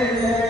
Amen.